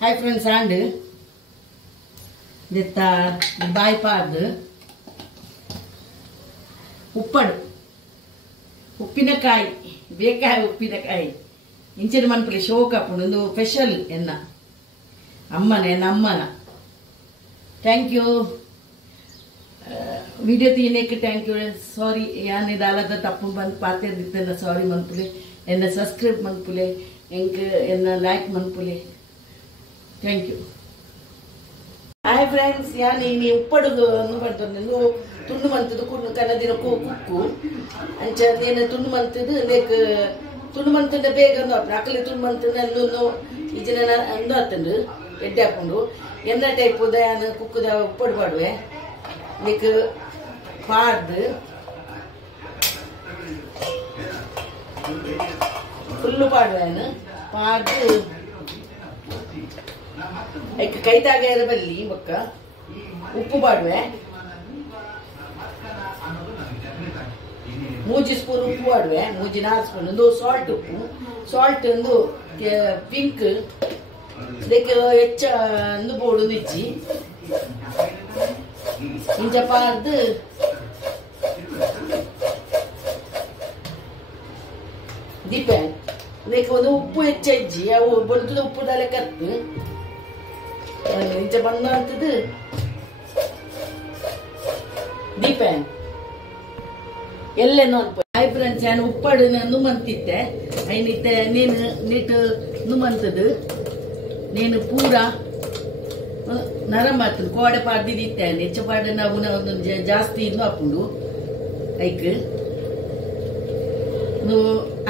Hi friends, and this bypass uppadu uppinakayi bekayi uppinakayi inchini manpule shoka pundu special enna ammana thank you video teenek thank you sorry yani dalada tappu band paate ditena sorry manpule enna subscribe manpule enna like manpule thank you. Hi friends, yani ni uppadu nu bantundu tundu mantudu kunnu kanadina kukku ancha nenu tundu mantudu like tundu mantude bega no akali tundu mantude annu ijina andu atandu edde apundu enna type dayana kukkuda uppadu paduve like paadu fullu paduve paadu एक कईता गया बल्ली बक्का उप्पु पाडुवे मूजी spoon उप्पु पाडुवे मूजी 4 spoon दो salt उप्पु salt अंदु pink देख ಹೆಚ್ಚ ಅಂದು ಬೋಡು ನಿಚ್ಚಿ ಇಂಜ ಪಾರ್ದು ದೀಪೆ देख ಒಂದು ಉಪ್ಪು ಹೆಚ್ಚಿ ಅವು ಬರ್ತದ ಉಪ್ಪು ದಾಲೆ ಕತ್ತು इंच बंद दीपन हाई फ्रेंड्स नान उप्पड़ नुमंतिद्दे ऐनिते नीनु नीट नुमंतदु नीनु पूरा नरम आतु कोडे पार्दिदित्ते नेच्च पाडे नावु जास्ति इन्नु आपुंडु ऐक नु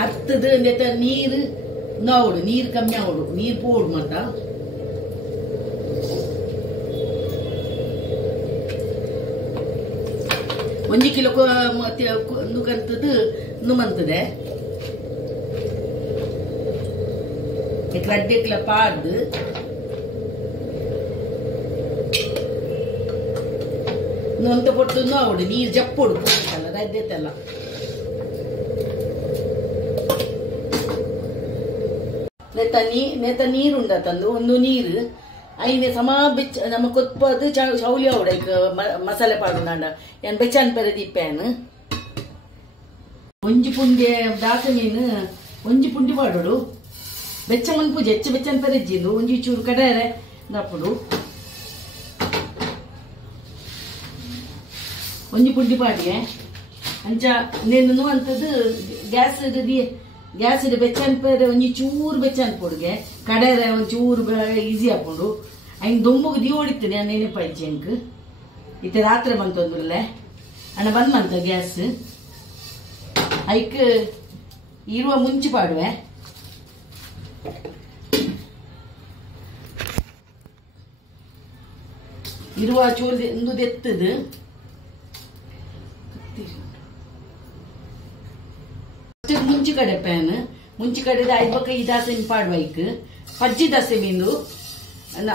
अर्थदु नेत नीरु नावुडु नीरु कಮ್ಮಿ आवुडु नीरु पोडु मत ಒಂದು ಕಿಲೋ ನುಗ್ಗಂತದ್ದು ನುಮಂತದೆ ರಡ್ಡೆಕ್ಲ ಪಾರ್ದು ನೊಂತ ಪೊಟ್ಟು ನೋಡು ನೀರು ಜಪ್ಪೊಡು ಅಲ್ಲ ರಡ್ಡೆತ್ತಲ್ಲ ನೆತ ನೀರುಂಡ ತಂದು ಒಂದು ನೀರು ಐನೆ ಸಮ ಬೆಚ್ಚ ನಮ್ಮ ಕೊತ್ಪದು ಚೌಲಿ ಅವಡ ಈಗ ಮಸಾಲೆ ಪಾಡು ನಾಂಡ ಏನ್ ಬೆಚ್ಚನ್ ಪೆರೆ ದಿಪ್ಪೇನು ಒಂಜಿ ಪುಂಡಿ ದಾಸ ಮೀನು ಒಂಜಿ ಪುಂಡಿ ಪಾಡೋಡು ಬೆಚ್ಚ ಮನ್ಪುಜಿ ಹೆಚ್ಚು ಬೆಚ್ಚನ್ ಪೆರೆ ಇಜ್ಜಿಂದು ಒಂಜಿ ಚೂರು ಕಡಾರೆ ದಪ್ಪುಡು ಒಂಜಿ ಪುಂಡಿ ಪಾಡಿಗೆ ಅಂಚ ನೆನ್ನು ಅಂತದ್ದು ಗ್ಯಾಸ್ ಬೆಚ್ಚನ್ ಪೇರೆ ಒಂಜಿ ಚೂರು ಬೆಚ್ಚನ್ ಪೊಡ್ಗೆ ಕಡಾರೆ ಒಂದ್ ಚೂರು ಈಸಿ ಹಾಕೊಂಡು ಐನ್ ದೊಂಬುಗ್ ದಿ ಓಡಿತೀನಿ ನೇನೆ ಪೈಚಿ ಅಂಕ್ ಇತ್ತೆ ರಾತ್ರಿ ಬಂತೊಂದುಲ್ಲೆ ಅಣ್ಣ ಬಂದ್ ಗ್ಯಾಸ್ ಐಕ್ ಇರುವ ಮುಂಚೆ ಪಾಡುವೆ ಇರುವ ಚೂರು ಒಂದು ದೆತ್ತದು ಮುಂಚೆ ಕಡೆ ಪ್ಯಾನ್ ಮುಂಚೆ ಕಡೆ ಐಬಕ್ಕ ಈ ದಾಸೆ ಪಾಡ್ವೈಕ್ ಪಜ್ಜಿ ದಾಸೆ ಮೀನು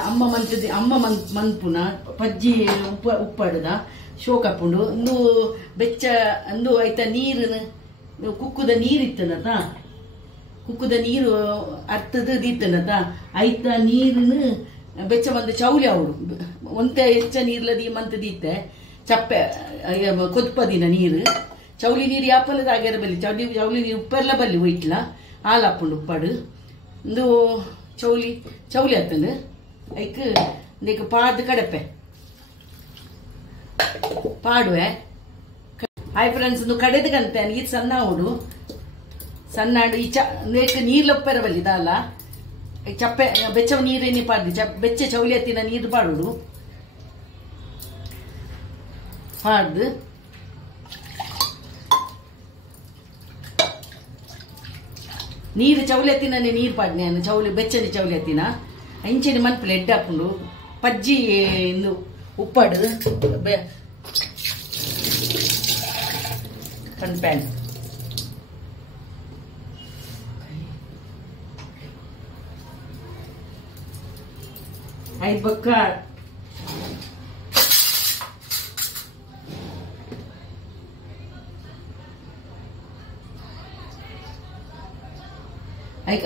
ಅಮ್ಮ ಮಂತದಿ ಅಮ್ಮ ಮನ್ಪುನ ಪಜ್ಜಿ ಉಪ್ಪಡದ ಶೋಕಪ್ಪುಂಡು ಒಂದು ಬೆಚ್ಚ ಒಂದು ಐತ ನೀರು ಕುಕ್ಕುದ ನೀರು ಇತ್ತನತ ಕುಕ್ಕುದ ನೀರು ಅರ್ಥದ ದೀತನತ ಐತ ನೀರನ್ನು ಬೆಚ್ಚ ಬಂದು ಚೌಲಿ ಅವಡು ಒಂತೆ ಹೆಚ್ಚ ನೀರ್ಲದಿ ಮಂತ ದೀತೆ ಚಪ್ಪೆ ಕೊತ್ಪದಿನ ನೀರು ಚೌಲಿ ನೀರು ಯಾಪಲ್ಲದ ಆಗ್ಯಾರ ಬಲ್ಲಿ ಚೌಲಿ ನೀರು ಉಪ್ಪೆಲ್ಲ ಬಲ್ಲಿ ಹೋಯ್ತಲ ಹಾಲು ಹಾಕೊಂಡು ಉಪ್ಪಡು ಒಂದು ಚೌಲಿ ಹತ್ತಂದು ಐಕ್ ಇದಕ್ಕೆ ಪಾಡ್ದು ಕಡಪೆ ಪಾಡುವೆ ಹಾಯ್ ಫ್ರೆಂಡ್ಸ್ ಒಂದು ಕಡೆದ ಕಂತೆ ನೀರು ಸಣ್ಣ ಹುಡು ಸಣ್ಣ ನೇಕ್ ನೀರ್ಲೊಪ್ಪೆರ ಬಲ್ಲಿ ದಾಲ ಚಪ್ಪೆ ಬೆಚ್ಚ ನೀರೇನಿ ಪಾಡ್ದು ಬೆಚ್ಚ ಚೌಲಿ ಹತ್ತಿನ ನೀರು ಪಾಡುಡು ಪಾಡ್ದು ನೀರು ಚೌಲಿ ಹತ್ತಿನ ನೀರು ಪಾಡ್ನೆ ಚೌಲಿ ಬೆಚ್ಚನಿ ಚೌಲಿ ಹತ್ತಿನ ಇಂಚಿನ ಮನ್ಪುಲೆ ಎಡ್ಡೆ ಹಾಕೊಂಡು ಪಜ್ಜಿ ಉಪ್ಪಡು ಪ್ಯಾನ್ ಐದು ಬಕ್ಕ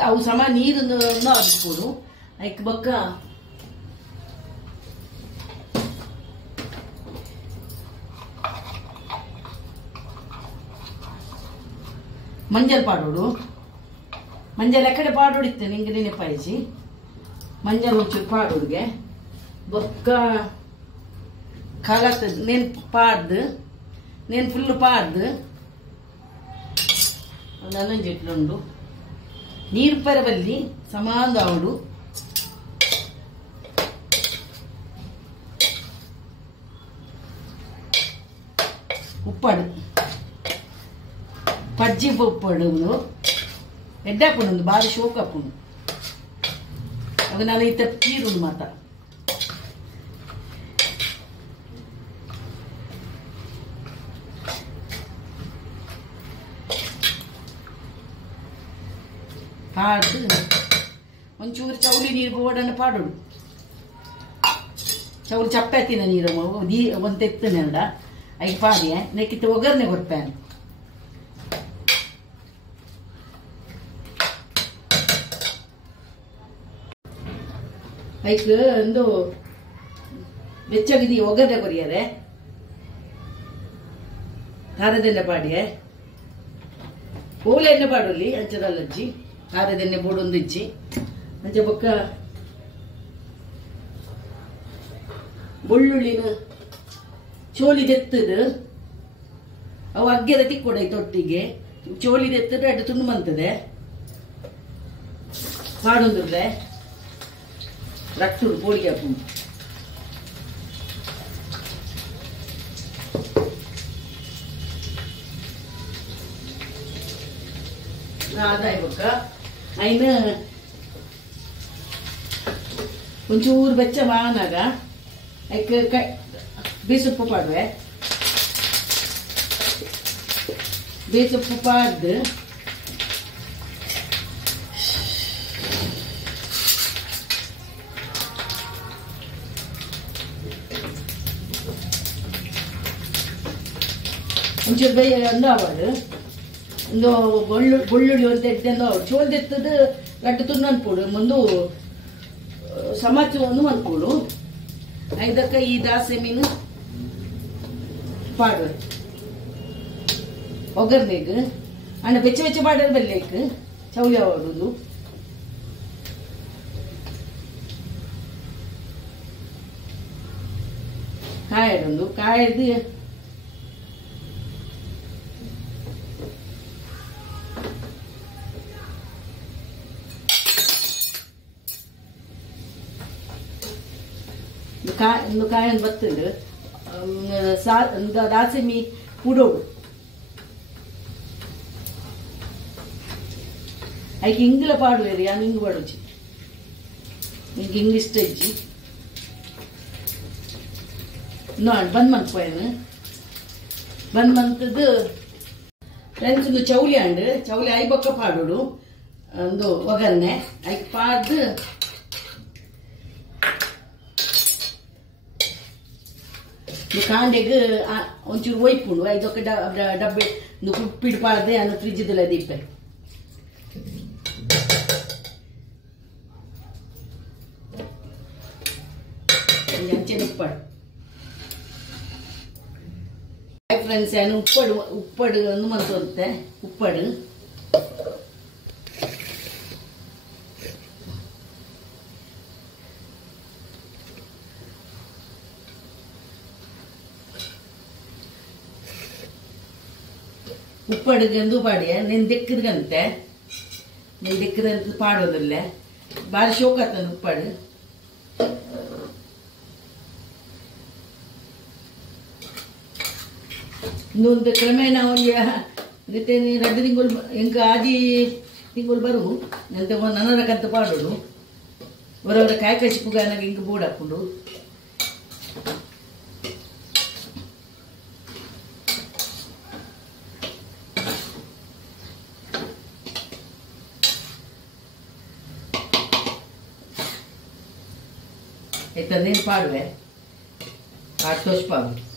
ಅವು ಸಮ ನೀರು ಹಾಕ್ಬೋದು ಐಕ್ ಬೊಕ್ಕ ಮಂಜಲ್ ಪಾಡೋಡು ಮಂಜಲ್ ಎಕಡೆ ಪಾಡೋಡಿತ್ತೆ ನಿಂಗೆ ನೆನಪಾಯಿಸಿ ಮಂಜಲ್ ಒಂಚೂರು ಪಾಡೋಡ್ಗೆ ಬೊಕ್ಕ ಕಾಲಾಗ್ತದೆ ನೆನ್ಪು ಪಾಡ್ದು నేను ఫుల్ పార్దు అల్లం చెట్లుండు నీరు పరవల్లి సమాందావుడు ఉప్పాడు పజ్జి ఉప్పాడు ఎడ్డాపుడు బాగా షోకప్పుడు అది నాలుగు ఇత తీరుండు మాత పాడు ಒಂಚೂರು ಚೌಲಿ ನೀರು ಬೋಡನ್ನು ಪಾಡೋಡು ಚೌಲಿ ಚಪ್ಪೆತ್ತಿನ ನೀರು ಒಂದು ಎತ್ತನೆಲ್ಲ ಐದು ಪಾಡಿಯ ನೆಕ್ಕಿತ್ತು ಒಗ್ಗರಣೆ ಕೊಡ್ಪೇನೆ ಐಕ್ ಒಂದು ಬೆಚ್ಚಗಿದಿ ಒಗ್ಗರಣೆ ಕೊರಿಯರೆ ಖಾರದೆಣ್ಣೆ ಪಾಡಿಯೆ ಓಲೆ ಎಣ್ಣೆ ಪಾಡೋಲ್ಲಿ ಅಂಚದಲ್ಲಜ್ಜಿ ಖಾರದೆಣ್ಣೆ ಬೋಡೊಂದು ಇಚ್ಚಿ ಅಂಚೆ ಬೊಕ್ಕ ಬೆಳ್ಳುಳ್ಳಿನ ಚೋಲಿದೆತ್ತದು ಅವು ಅಗ್ಗೆದ ತಿಕ್ಕೊಡೈ ತೊಟ್ಟಿಗೆ ಚೋಲಿದೆತ್ತದು ಅಡ್ಡು ತುಂಡು ಬಂತದೆ ಪಾಡೊಂದುರ್ಲೆ ರಕ್ತುಡು ಪೋಳಿಗೆ ಹಾಕೊಂಡು ಆದಾಯ ಬೊಕ್ಕ ಐನ ಒಂಚೂರು ಬೆಚ್ಚ ಮಾನಾಗ ಐಕ್ ಬೇಸೊಪ್ಪು ಪಾಡುವೆ ಬೇಸೊಪ್ಪು ಪಾಡ್ದು ಒಂಚೂರು ಬೇಯ ಅಂದಾವಾಡು ಒಂದು ಬೆಳ್ಳುಳ್ಳಿ ಒಂದು ಎಡ್ಡೆಂದು ಚೋಲ್ದೆತ್ತದು ಗಡ್ಡು ತುಣ್ಣು ಅನ್ಪೋಡು ಒಂದು ಸಮಾಚು ಒಂದು ಅನ್ಪೋಡು ಇದಕ್ಕೆ ಈ ದಾಸೆ ಮೀನು ಪಾಡು ಒಗ್ಗರ್ನೆಗ್ ಅಣ್ಣ ಬೆಚ್ಚ ಬೆಚ್ಚ ಪಾಡೋದು ಬೆಲ್ಲೇಕ್ ಚೌಲಿ ಆಡೋದು ಕಾಯಡೊಂದು ಕಾಯ್ದು ಒಂದು ಕಾಯನ್ನು ಬತ್ತದು ದಾಸೆಮಿ ಪುಡೋಡು ಐಕೆ ಇಂಗ್ಲ ಪಾಡುವೇರಿ ಯಾನು ಇಂಗು ಪಾಡೋಜಿ ನಿಂಗೆ ಇಂಗ್ ಇಷ್ಟ ಇಜ್ಜಿ ಬಂದ್ ಮನ್ಪೋಯನು ಬಂದ್ ಮಂತದ್ದು ಫ್ರೆಂಡ್ಸ್ ಒಂದು ಚೌಲಿ ಅಂಡು ಚೌಲಿ ಐಬೊಕ್ಕ ಪಾಡೋಡು ಒಂದು ಒಗ್ಗರಣೆ ಐಕ್ ಪಾಡ್ದು ಕಾಂಡೆಗ್ ಒಂಚೂರು ಒಯ್ಪುಂಡು ಐದೊಕ್ಕ ಡಬ್ಬೆ ಉಪ್ಪಿಟ್ಟು ಪಾಡ್ದೆ ಅನ್ನು ಫ್ರಿಜ್ದಲ್ಲ ದೀಪೆ ಅಂಚೆನ ಉಪ್ಪಾಡು ಫ್ರೆಂಡ್ಸ್ ಏನು ಉಪ್ಪಾಡು ಒಂದು ಮಂತೆ ಉಪ್ಪಾಡು ಉಪ್ಪಡಿಗೆಂದು ಪಾಡಿಯ ನೀನು ದಿಕ್ಕದಂತೆ ನೀನು ದಿಕ್ಕದಂತ ಪಾಡೋದಿಲ್ಲ ಭಾರಿ ಶೋಕ ಆಗ್ತದೆ ಉಪ್ಪಾಡು ಇನ್ನೊಂದು ಕ್ರಮೇಣ ಅವನಿಗೆ ಜೊತೆ ರದ್ದು ತಿಂಗಳು ಎಂಕ ಆಜಿ ತಿಂಗಳು ಬರು ಅಂತ ನನರಕ್ಕಂತ ಪಾಡೋಡು ಅವರವರ ಕಾಯಿ ಕಸಿ ಪುಗಾನಾಗ ಹಿಂಗೆ ಬೋರ್ಡ್ ಹಾಕೊಂಡು ತಂದೇನು ಪಾಡುವೆ 8 ವರ್ಷ ಪಾಡು